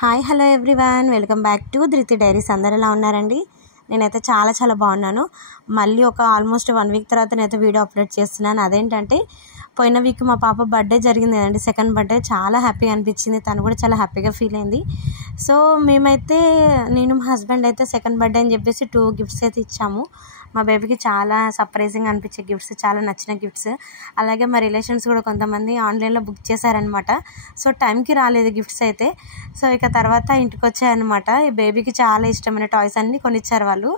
Hi hello everyone, welcome back to ధృతి diaries. అందరు ఎలా ఉన్నారండి? నేనైతే చాలా బాగున్నాను. మళ్ళీ ఒక ఆల్మోస్ట్ 1 వీక్ తర్వాత నేనైతే వీడియో అప్లోడ్ చేస్తున్నాను. అదేంటంటే పోయిన వీక్ మా పాప బర్త్డే జరిగింది కదండి, సెకండ్ బర్త్డే. చాలా హ్యాపీగా అనిపించింది, తను కూడా చాలా హ్యాపీగా ఫీల్ అయింది. సో మేమైతే నేను మా హస్బెండ్ అయితే సెకండ్ బర్త్డే అని చెప్పేసి 2 గిఫ్ట్స్ అయితే ఇచ్చాము. మా బేబీకి చాలా సర్ప్రైజింగ్ అనిపించే గిఫ్ట్స్, చాలా నచ్చిన గిఫ్ట్స్. అలాగే మా రిలేషన్స్ కూడా కొంతమంది ఆన్లైన్లో బుక్ చేశారనమాట. సో టైంకి రాలేదు గిఫ్ట్స్ అయితే. సో ఇక తర్వాత ఇంటికి వచ్చాయన్నమాట. ఈ బేబీకి చాలా ఇష్టమైన టాయ్స్ అన్నీ కొనిచ్చారు వాళ్ళు.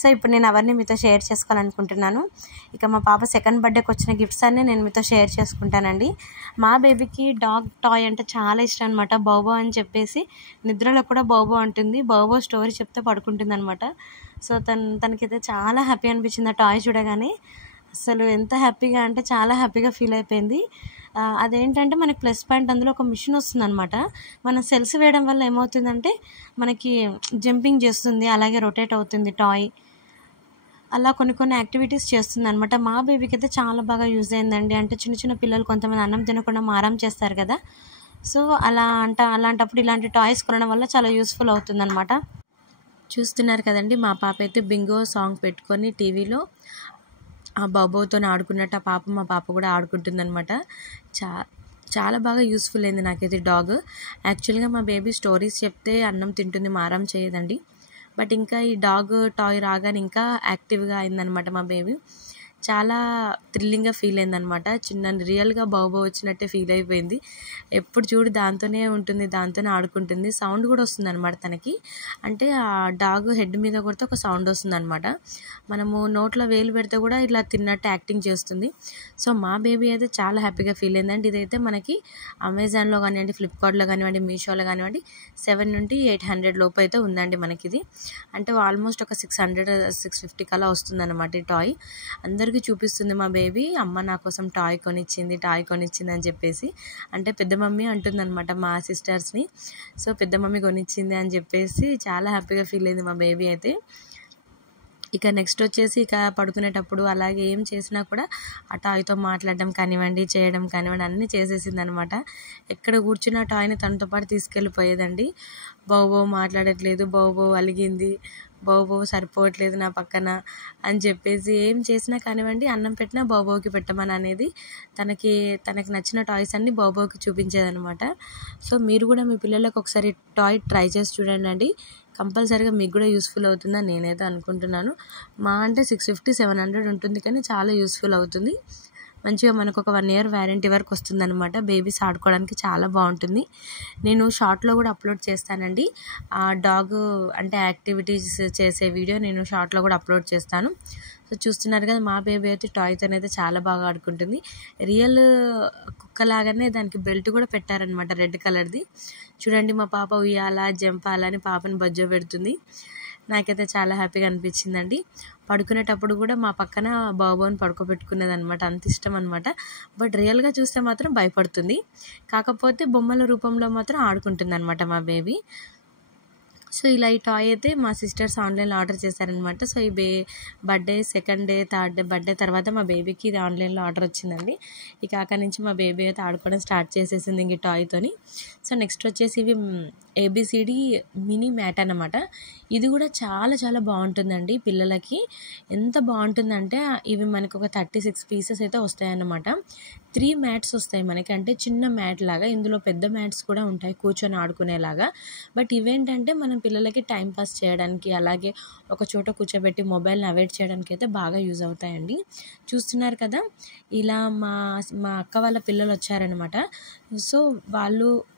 సో ఇప్పుడు నేను అవన్నీ మీతో షేర్ చేసుకోవాలనుకుంటున్నాను. ఇక మా పాప సెకండ్ బర్త్డేకి వచ్చిన గిఫ్ట్స్ అన్నీ నేను మీతో షేర్ చేసుకుంటానండి. మా బేబీకి డాగ్ టాయ్ అంటే చాలా ఇష్టం అనమాట. బౌబో అని చెప్పేసి నిద్రలో కూడా బౌబో అంటుంది. బౌబో స్టోరీ చెప్తే పడుకుంటుంది అనమాట. సో తనకైతే చాలా హ్యాపీ అనిపించింది ఆ టాయ్ చూడగానే. అసలు ఎంత హ్యాపీగా అంటే చాలా హ్యాపీగా ఫీల్ అయిపోయింది. అదేంటంటే మనకి ప్లస్ పాయింట్, అందులో ఒక మిషన్ వస్తుందన్నమాట. మనం సెల్స్ వేయడం వల్ల ఏమవుతుందంటే మనకి జంపింగ్ చేస్తుంది, అలాగే రొటేట్ అవుతుంది టాయ్. అలా కొన్ని యాక్టివిటీస్ చేస్తుంది అనమాట. మా బేబీకి అయితే చాలా బాగా యూజ్ అయిందండి. అంటే చిన్న పిల్లలు కొంతమంది అన్నం తినకుండా మారం చేస్తారు కదా. సో అలాంటప్పుడు ఇలాంటి టాయ్స్ కొనడం వల్ల చాలా యూస్ఫుల్ అవుతుందన్నమాట. చూస్తున్నారు కదండి, మా పాప అయితే బింగో సాంగ్ పెట్టుకొని టీవీలో ఆ బాబోతో ఆడుకున్నట్టు మా పాప కూడా ఆడుకుంటుందన్నమాట. చాలా బాగా యూస్ఫుల్ అయింది నాకైతే డాగ్. యాక్చువల్గా మా బేబీ స్టోరీస్ చెప్తే అన్నం తింటుంది, మారం చేయదండి. బట్ ఇంకా ఈ డాగ్ టాయ్ రాగానే ఇంకా యాక్టివ్గా అయిందనమాట మా బేబీ. చాలా థ్రిల్లింగ్గా ఫీల్ అయిందనమాట. రియల్గా బాబో వచ్చినట్టే ఫీల్ అయిపోయింది. ఎప్పుడు చూడు దాంతోనే ఉంటుంది, దాంతోనే ఆడుకుంటుంది. సౌండ్ కూడా వస్తుంది అనమాట తనకి. అంటే ఆ డాగ్ హెడ్ మీద కొడితే ఒక సౌండ్ వస్తుంది అనమాట. మనము నోట్లో వేలు పెడితే కూడా ఇట్లా తిన్నట్టు యాక్టింగ్ చేస్తుంది. సో మా బేబీ అయితే చాలా హ్యాపీగా ఫీల్ అయిందండి. ఇదైతే మనకి అమెజాన్లో కానివ్వండి, ఫ్లిప్కార్ట్లో కానివ్వండి, మీషోలో కానివ్వండి 700 నుండి 800 లోపు అయితే ఉందండి మనకి ఇది. అంటే ఆల్మోస్ట్ ఒక 600-650 కలా వస్తుంది అనమాట ఈ టాయ్. అందరికీ చూపిస్తుంది మా బేబీ, అమ్మ నా కోసం టాయ్ కొనిచ్చింది అని చెప్పేసి. అంటే పెద్ద మమ్మీ అంటుందన్నమాట మా సిస్టర్స్ని. సో పెద్ద మమ్మీ కొనిచ్చింది అని చెప్పేసి చాలా హ్యాపీగా ఫీల్ అయింది మా బేబీ అయితే. ఇక నెక్స్ట్ వచ్చేసి ఇక పడుకునేటప్పుడు అలాగే ఏం చేసినా కూడా ఆ టాయ్తో మాట్లాడడం కానివ్వండి, చేయడం కానివ్వండి అన్నీ చేసేసింది అనమాట. ఎక్కడ కూర్చున్న టాయ్ని తనతో పాటు తీసుకెళ్ళిపోయేదండి. బౌబో మాట్లాడట్లేదు, బౌబో అలిగింది, బౌబో సరిపోవట్లేదు నా పక్కన అని చెప్పేసి ఏం చేసినా కానివ్వండి, అన్నం పెట్టినా బౌబోకి పెట్టమని అనేది. తనకి నచ్చిన టాయ్స్ అన్నీ బౌబోకి చూపించేదనమాట. సో మీరు కూడా మీ పిల్లలకు ఒకసారి టాయ్ ట్రై చేసి చూడండి. కంపల్సరీగా మీకు కూడా యూస్ఫుల్ అవుతుందని నేనైతే అనుకుంటున్నాను. మా అంటే 650-700 ఉంటుంది, కానీ చాలా యూస్ఫుల్ అవుతుంది. మంచిగా మనకు ఒక 1 year వ్యారంటీ వరకు వస్తుందన్నమాట. బేబీస్ ఆడుకోవడానికి చాలా బాగుంటుంది. నేను షార్ట్లో కూడా అప్లోడ్ చేస్తానండి. ఆ డాగ్ అంటే యాక్టివిటీస్ చేసే వీడియో నేను షార్ట్లో కూడా అప్లోడ్ చేస్తాను. సో చూస్తున్నారు కదా, మా బేబీ అయితే టాయ్తోనైతే చాలా బాగా ఆడుకుంటుంది. రియల్ కుక్కలాగానే దానికి బెల్ట్ కూడా పెట్టారనమాట, రెడ్ కలర్ది. చూడండి మా పాప ఉయ్యాల జంపాల అని పాపని బజ్జో పెడుతుంది. నాకైతే చాలా హ్యాపీగా అనిపించిందండి. పడుకునేటప్పుడు కూడా మా పక్కన బాబోని పడుకోబెట్టుకునేది అనమాట, అంత ఇష్టం అనమాట. బట్ రియల్గా చూస్తే మాత్రం భయపడుతుంది. కాకపోతే బొమ్మల రూపంలో మాత్రం ఆడుకుంటుంది అనమాట మా బేబీ. సో ఇలా ఈ టాయ్ అయితే మా సిస్టర్స్ ఆన్లైన్లో ఆర్డర్ చేశారనమాట. సో ఈ birthday, second day, third day birthday తర్వాత మా బేబీకి ఇది ఆన్లైన్లో ఆర్డర్ వచ్చిందండి. ఇక అక్కడి నుంచి మా బేబీ అయితే ఆడుకోవడం స్టార్ట్ చేసేసింది ఇంక టాయ్తోని. సో నెక్స్ట్ వచ్చేసి ఇవి ABCD మినీ మ్యాట్ అన్నమాట. ఇది కూడా చాలా బాగుంటుందండి పిల్లలకి. ఎంత బాగుంటుందంటే ఇవి మనకు ఒక 36 పీసెస్ అయితే వస్తాయన్నమాట. 3 మ్యాట్స్ వస్తాయి మనకి, అంటే చిన్న మ్యాట్ లాగా. ఇందులో పెద్ద మ్యాట్స్ కూడా ఉంటాయి కూర్చొని ఆడుకునేలాగా. బట్ ఇవేంటంటే మనం పిల్లలకి టైంపాస్ చేయడానికి, అలాగే ఒక చోట కూర్చోబెట్టి మొబైల్ని అవాయిడ్ చేయడానికి అయితే బాగా యూజ్ అవుతాయండి. చూస్తున్నారు కదా, ఇలా మా అక్క వాళ్ళ పిల్లలు వచ్చారనమాట. సో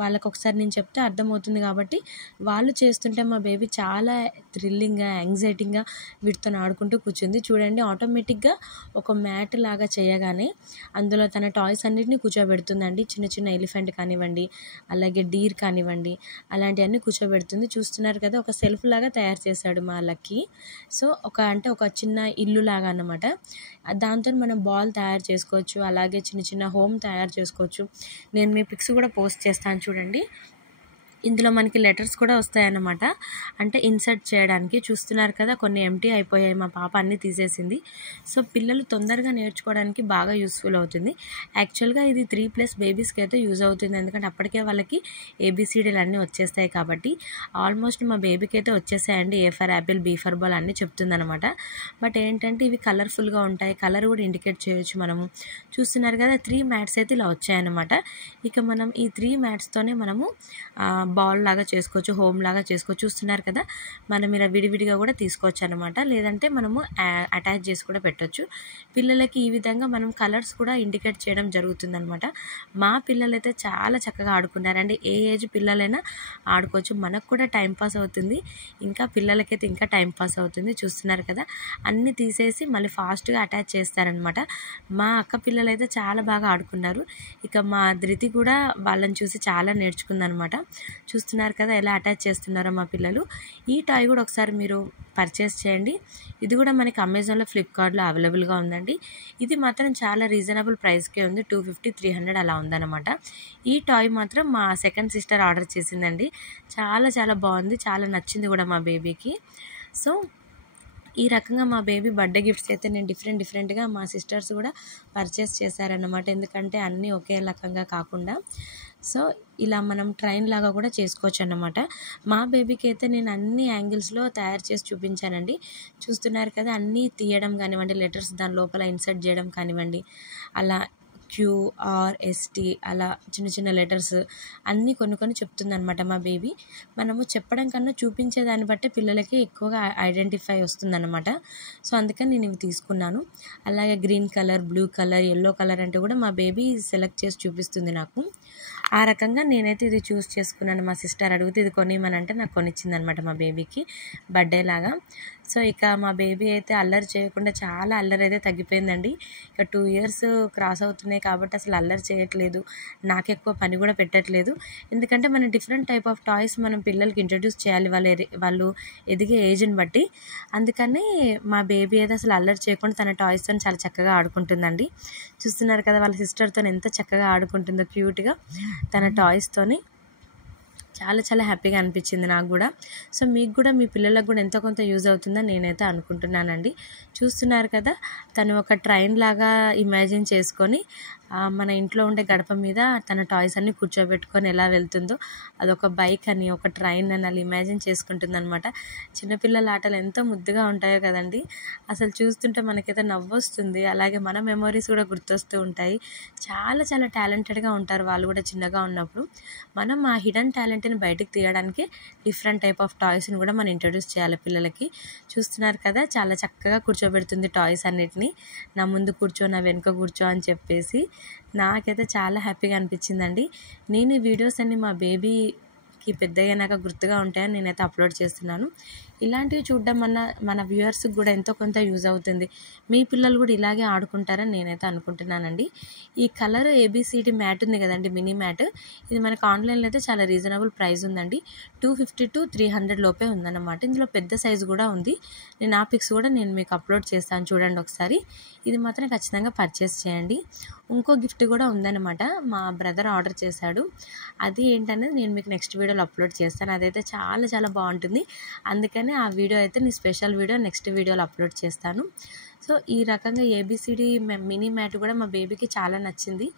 వాళ్ళకి ఒకసారి నేను చెప్తే అర్థమవుతుంది కాబట్టి వాళ్ళు చేస్తుంటే మా బేబీ చాలా థ్రిల్లింగ్గా, యాంగ్జైటీగా వీటితో ఆడుకుంటూ కూర్చుంది. చూడండి, ఆటోమేటిక్గా ఒక మ్యాట్ లాగా చేయగానే అందులో తన టాయ్స్ అన్నిటిని కూర్చోబెడుతుందండి. చిన్న ఎలిఫెంట్ కానివ్వండి, అలాగే డీర్ కానివ్వండి, అలాంటివన్నీ కూర్చోబెడుతుంది. చూస్తున్నారు కదా, ఒక సెల్ఫ్ లాగా తయారు చేశాడు మా లక్కీ. సో ఒక చిన్న ఇల్లు లాగా అన్నమాట. దాంతో మనం బాల్ తయారు చేసుకోవచ్చు, అలాగే చిన్న హోమ్ తయారు చేసుకోవచ్చు. నేను మీ పిక్స్ కూడా పోస్ట్ చేస్తాను చూడండి. ఇందులో మనకి లెటర్స్ కూడా వస్తాయన్నమాట, అంటే ఇన్సర్ట్ చేయడానికి. చూస్తున్నారు కదా, కొన్ని ఎంటీ అయిపోయాయి, మా పాప అన్నీ తీసేసింది. సో పిల్లలు తొందరగా నేర్చుకోవడానికి బాగా యూస్ఫుల్ అవుతుంది. యాక్చువల్గా ఇది 3+ బేబీస్కి అయితే యూజ్ అవుతుంది, ఎందుకంటే అప్పటికే వాళ్ళకి ఏబిసిడీలు అన్నీ వచ్చేస్తాయి కాబట్టి. ఆల్మోస్ట్ మా బేబీకి అయితే వచ్చేసాయండి, A for apple, B for ball అన్నీ చెప్తుందనమాట. బట్ ఏంటంటే ఇవి కలర్ఫుల్గా ఉంటాయి, కలర్ కూడా ఇండికేట్ చేయొచ్చు మనము. చూస్తున్నారు కదా, 3 మ్యాట్స్ అయితే ఇలా వచ్చాయన్నమాట. ఇక మనం ఈ 3 మ్యాట్స్తోనే మనము బాల్ లాగా చేసుకోవచ్చు, హోమ్ లాగా చేసుకోవచ్చు. చూస్తున్నారు కదా, మనం ఇలా విడివిడిగా కూడా తీసుకోవచ్చు అనమాట, లేదంటే మనము అటాచ్ చేసి కూడా పెట్టవచ్చు. పిల్లలకి ఈ విధంగా మనం కలర్స్ కూడా ఇండికేట్ చేయడం జరుగుతుందనమాట. మా పిల్లలైతే చాలా చక్కగా ఆడుకున్నారండి. ఏ ఏజ్ పిల్లలైనా ఆడుకోవచ్చు, మనకు కూడా టైంపాస్ అవుతుంది, ఇంకా పిల్లలకైతే ఇంకా టైంపాస్ అవుతుంది. చూస్తున్నారు కదా, అన్నీ తీసేసి మళ్ళీ ఫాస్ట్గా అటాచ్ చేస్తారనమాట. మా అక్క పిల్లలైతే చాలా బాగా ఆడుకున్నారు. ఇక మా ధృతి కూడా వాళ్ళని చూసి చాలా నేర్చుకుందనమాట. చూస్తున్నారు కదా ఎలా అటాచ్ చేస్తున్నారో మా పిల్లలు. ఈ టాయ్ కూడా ఒకసారి మీరు పర్చేస్ చేయండి. ఇది కూడా మనకి అమెజాన్లో, ఫ్లిప్కార్ట్లో అవైలబుల్గా ఉందండి. ఇది మాత్రం చాలా రీజనబుల్ ప్రైస్కే ఉంది, 250-300 అలా ఉందన్నమాట. ఈ టాయ్ మాత్రం మా సెకండ్ సిస్టర్ ఆర్డర్ చేసిందండి. చాలా చాలా బాగుంది, చాలా నచ్చింది కూడా మా బేబీకి. సో ఈ రకంగా మా బేబీ బర్త్డే గిఫ్ట్స్ అయితే నేను డిఫరెంట్గా మా సిస్టర్స్ కూడా పర్చేస్ చేశారన్నమాట, ఎందుకంటే అన్నీ ఒకే రకంగా కాకుండా. సో ఇలా మనం ట్రైన్ లాగా కూడా చేసుకోవచ్చు అన్నమాట. మా బేబీకి అయితే నేను అన్ని యాంగిల్స్లో తయారు చేసి చూపించానండి. చూస్తున్నారు కదా, అన్నీ తీయడం కానివ్వండి, లెటర్స్ దాని లోపల ఇన్సర్ట్ చేయడం కానివ్వండి, అలా QRST అలా చిన్న చిన్న లెటర్స్ అన్నీ కొన్ని చెప్తుందనమాట మా బేబీ. మనము చెప్పడం కన్నా చూపించే దాన్ని బట్టే పిల్లలకి ఎక్కువగా ఐడెంటిఫై వస్తుందన్నమాట. సో అందుకని నేను ఇవి తీసుకున్నాను. అలాగే green colour, blue colour, yellow colour అంటే కూడా మా బేబీ సెలెక్ట్ చేసి చూపిస్తుంది నాకు. ఆ రకంగా నేనైతే ఇది చూస్ చేసుకున్నాను. మా సిస్టర్ అడిగితే ఇది కొనిమనంటే నాకు కొనిచ్చిందనమాట మా బేబీకి బర్త్డే లాగా. సో ఇక మా బేబీ అయితే అల్లరి చేయకుండా చాలా అల్లరి అయితే తగ్గిపోయిందండి. ఇక 2 ఇయర్స్ క్రాస్ అవుతున్నాయి కాబట్టి అసలు అల్లరి చేయట్లేదు, నాకు ఎక్కువ పని కూడా పెట్టట్లేదు. ఎందుకంటే మనం డిఫరెంట్ టైప్ ఆఫ్ టాయ్స్ మనం పిల్లలకి ఇంట్రడ్యూస్ చేయాలి వాళ్ళు ఎదిగే ఏజ్ని బట్టి. అందుకని మా బేబీ అయితే అసలు అల్లరి చేయకుండా తన టాయ్స్తో చాలా చక్కగా ఆడుకుంటుందండి. చూస్తున్నారు కదా, వాళ్ళ సిస్టర్తో ఎంత చక్కగా ఆడుకుంటుందో క్యూట్గా తన టాయ్స్తోని. చాలా చాలా హ్యాపీగా అనిపించింది నాకు కూడా. సో మీకు కూడా మీ పిల్లలకు కూడా ఎంతో కొంత యూజ్ అవుతుందని నేనైతే అనుకుంటున్నానండి. చూస్తున్నారు కదా, తను ఒక ట్రైన్ లాగా ఇమాజిన్ చేసుకొని మన ఇంట్లో ఉండే గడప మీద తన టాయ్స్ అన్ని కూర్చోబెట్టుకొని ఎలా వెళ్తుందో, అదొక బైక్ అని, ఒక ట్రైన్ అని అలా ఇమాజిన్ చేసుకుంటుందన్నమాట. చిన్నపిల్లల ఆటలు ఎంతో ముద్దుగా ఉంటాయో కదండి, అసలు చూస్తుంటే మనకైతే నవ్వొస్తుంది. అలాగే మన మెమొరీస్ కూడా గుర్తొస్తూ ఉంటాయి. చాలా చాలా టాలెంటెడ్గా ఉంటారు వాళ్ళు కూడా చిన్నగా ఉన్నప్పుడు. మనం ఆ హిడెన్ టాలెంట్ని బయటకు తీయడానికి డిఫరెంట్ టైప్ ఆఫ్ టాయ్స్ని కూడా మనం ఇంట్రడ్యూస్ చేయాలి పిల్లలకి. చూస్తున్నారు కదా, చాలా చక్కగా కూర్చోబెడుతుంది టాయ్స్ అన్నిటిని. నా ముందు కూర్చో, నా వెనుక కూర్చో అని చెప్పేసి నాకైతే చాలా హ్యాపీగా అనిపించిందండి. నేను ఈ వీడియోస్ అన్ని మా బేబీకి పెద్దయ్యాక గుర్తుగా ఉంటాయని నేనైతే అప్లోడ్ చేస్తున్నాను. ఇలాంటివి చూడడం వల్ల మన వ్యూవర్స్కి కూడా ఎంతో కొంత యూజ్ అవుతుంది. మీ పిల్లలు కూడా ఇలాగే ఆడుకుంటారని నేనైతే అనుకుంటున్నానండి. ఈ కలర్ ABCD మ్యాట్ ఉంది కదండి, మినీ మ్యాట్, ఇది మనకు ఆన్లైన్లో అయితే చాలా రీజనబుల్ ప్రైస్ ఉందండి. 250-300 లోపే ఉందన్నమాట. ఇందులో పెద్ద సైజు కూడా ఉంది. నేను ఆ పిక్స్ కూడా నేను మీకు అప్లోడ్ చేస్తాను, చూడండి ఒకసారి. ఇది మాత్రం ఖచ్చితంగా పర్చేస్ చేయండి. ఇంకో గిఫ్ట్ కూడా ఉందన్నమాట, మా బ్రదర్ ఆర్డర్ చేశాడు. అది ఏంటనేది నేను మీకు నెక్స్ట్ వీడియోలో అప్లోడ్ చేస్తాను. అదైతే చాలా చాలా బాగుంటుంది. అందుకని ఆ వీడియో అయితే నీ స్పెషల్ వీడియో నెక్స్ట్ వీడియోలో అప్లోడ్ చేస్తాను. సో ఈ రకంగా ABCD మినీ మ్యాట్ కూడా మా బేబీకి చాలా నచ్చింది.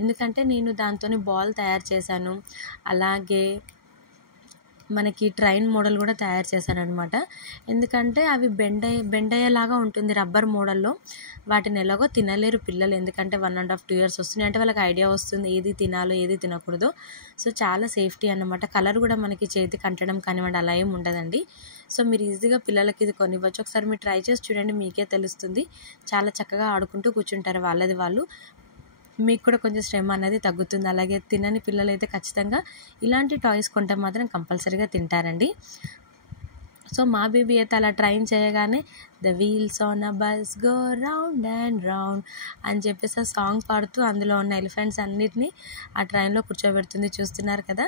ఎందుకంటే నేను దాంతో బాల్ తయారు చేశాను. అలాగే మనకి ట్రైన్ మోడల్ కూడా తయారు చేశానమాట. ఎందుకంటే అవి బెండ్ అయ్యేలాగా ఉంటుంది రబ్బర్ మోడల్లో. వాటిని ఎలాగో తినలేరు పిల్లలు, ఎందుకంటే 1.5-2 ఇయర్స్ వస్తున్నాయి అంటే వాళ్ళకి ఐడియా వస్తుంది ఏది తినాలో ఏది తినకూడదో. సో చాలా సేఫ్టీ అన్నమాట. కలర్ కూడా మనకి చేతికి అంటడం కానివ్వండి అలా ఏమి ఉండదండి. సో మీరు ఈజీగా పిల్లలకి ఇది కొనివ్వచ్చు. ఒకసారి మీరు ట్రై చేసి చూడండి, మీకే తెలుస్తుంది. చాలా చక్కగా ఆడుకుంటూ కూర్చుంటారు వాళ్ళది వాళ్ళు. మీకు కూడా కొంచెం శ్రమ అనేది తగ్గుతుంది. అలాగే తినని పిల్లలైతే ఖచ్చితంగా ఇలాంటి టాయ్స్ కొంటే మాత్రం కంపల్సరీగా తింటారండి. సో మా బేబీ అయితే అలా ట్రైన్ చేయగానే the wheels on a bus go round and round అని చెప్పేసి ఆ సాంగ్ పాడుతూ అందులో ఉన్న ఎలిఫెంట్స్ అన్నిటినీ ఆ ట్రైన్లో కూర్చోబెడుతుంది. చూస్తున్నారు కదా,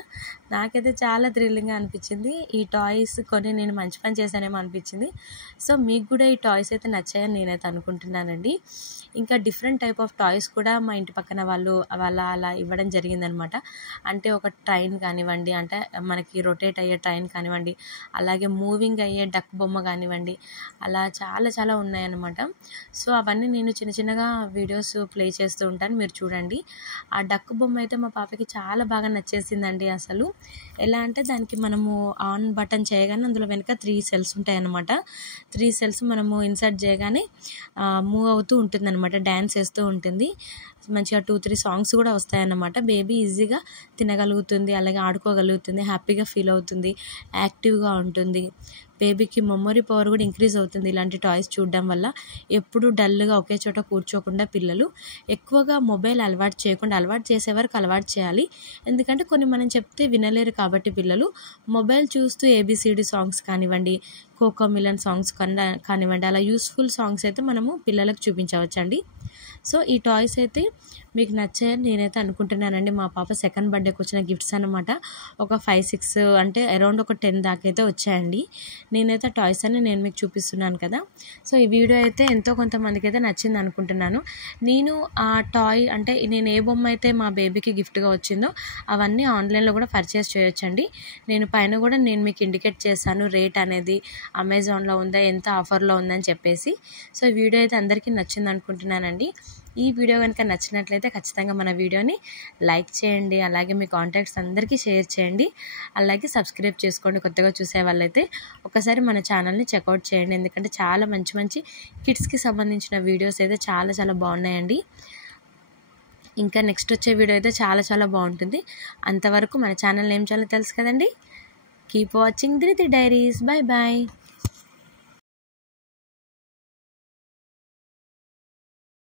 నాకైతే చాలా థ్రిల్లింగ్గా అనిపించింది. ఈ టాయ్స్ కొని నేను మంచి పని చేశానేమో అనిపించింది. సో మీకు కూడా ఈ టాయ్స్ అయితే నచ్చాయని నేనైతే అనుకుంటున్నానండి. ఇంకా డిఫరెంట్ టైప్ ఆఫ్ టాయ్స్ కూడా మా ఇంటి పక్కన వాళ్ళు అలా ఇవ్వడం జరిగిందనమాట. అంటే ఒక ట్రైన్ కానివ్వండి, అంటే మనకి రొటేట్ అయ్యే ట్రైన్ కానివ్వండి, అలాగే మూవింగ్ అయ్యే డక్ బొమ్మ కానివ్వండి, అలా చాలా చాలా ఉన్నాయన్నమాట. సో అవన్నీ నేను చిన్న చిన్నగా వీడియోస్ ప్లే చేస్తూ ఉంటాను, మీరు చూడండి. ఆ డక్ బొమ్మ అయితే మా పాపకి చాలా బాగా నచ్చేసిందండి. అసలు ఎలా అంటే దానికి మనము ఆన్ బటన్ చేయగానే అందులో వెనుక 3 సెల్స్ ఉంటాయన్నమాట. 3 సెల్స్ మనము ఇన్సర్ట్ చేయగానే మూవ్ అవుతూ ఉంటుంది అనమాట, డ్యాన్స్ వేస్తూ ఉంటుంది. మంచిగా 2-3 సాంగ్స్ కూడా వస్తాయన్నమాట. బేబీ ఈజీగా తినగలుగుతుంది, అలాగే ఆడుకోగలుగుతుంది, హ్యాపీగా ఫీల్ అవుతుంది, యాక్టివ్గా ఉంటుంది. బేబీకి మెమొరీ పవర్ కూడా ఇంక్రీజ్ అవుతుంది ఇలాంటి టాయ్స్ చూడడం వల్ల. ఎప్పుడు డల్గా ఒకే చోట కూర్చోకుండా పిల్లలు ఎక్కువగా మొబైల్ అలవాటు చేయకుండా, అలవాటు చేసే వరకు అలవాటు చేయాలి. ఎందుకంటే కొన్ని మనం చెప్తే వినలేరు కాబట్టి పిల్లలు మొబైల్ చూస్తూ ఏబిసిడి సాంగ్స్ కానివ్వండి, కోకోమిలన్ సాంగ్స్ కానివ్వండి, అలా యూస్ఫుల్ సాంగ్స్ అయితే మనము పిల్లలకు చూపించవచ్చండి. సో ఈ టాయ్స్ అయితే మీకు నచ్చాయని నేనైతే అనుకుంటున్నానండి. మా పాప సెకండ్ బర్త్డేకి వచ్చిన గిఫ్ట్స్ అనమాట. ఒక 5-6 అంటే అరౌండ్ ఒక 10 దాకా అయితే వచ్చాయండి. నేనైతే టాయ్స్ అని నేను మీకు చూపిస్తున్నాను కదా. సో ఈ వీడియో అయితే ఎంతో కొంతమందికి అయితే నచ్చింది అనుకుంటున్నాను. నేను ఆ టాయ్ అంటే నేను ఏ బొమ్మ అయితే మా బేబీకి గిఫ్ట్గా వచ్చిందో అవన్నీ ఆన్లైన్లో కూడా పర్చేస్ చేయొచ్చండి. నేను పైన కూడా నేను మీకు ఇండికేట్ చేశాను రేట్ అనేది, అమెజాన్లో ఉందా, ఎంత ఆఫర్లో ఉందని చెప్పేసి. సో ఈ వీడియో అయితే అందరికీ నచ్చింది అనుకుంటున్నానండి. ఈ వీడియో కనుక నచ్చినట్లయితే ఖచ్చితంగా మన వీడియోని లైక్ చేయండి, అలాగే మీ కాంటాక్ట్స్ అందరికీ షేర్ చేయండి, అలాగే సబ్స్క్రైబ్ చేసుకోండి. కొత్తగా చూసే వాళ్ళైతే ఒకసారి మన ఛానల్ని చెక్అవుట్ చేయండి, ఎందుకంటే చాలా మంచి మంచి కిడ్స్కి సంబంధించిన వీడియోస్ అయితే చాలా చాలా బాగున్నాయండి. ఇంకా నెక్స్ట్ వచ్చే వీడియో అయితే చాలా చాలా బాగుంటుంది. అంతవరకు మన ఛానల్ ఏం చేయాలో తెలుసు కదండి. Keep watching Dhriti diaries. Bye bye.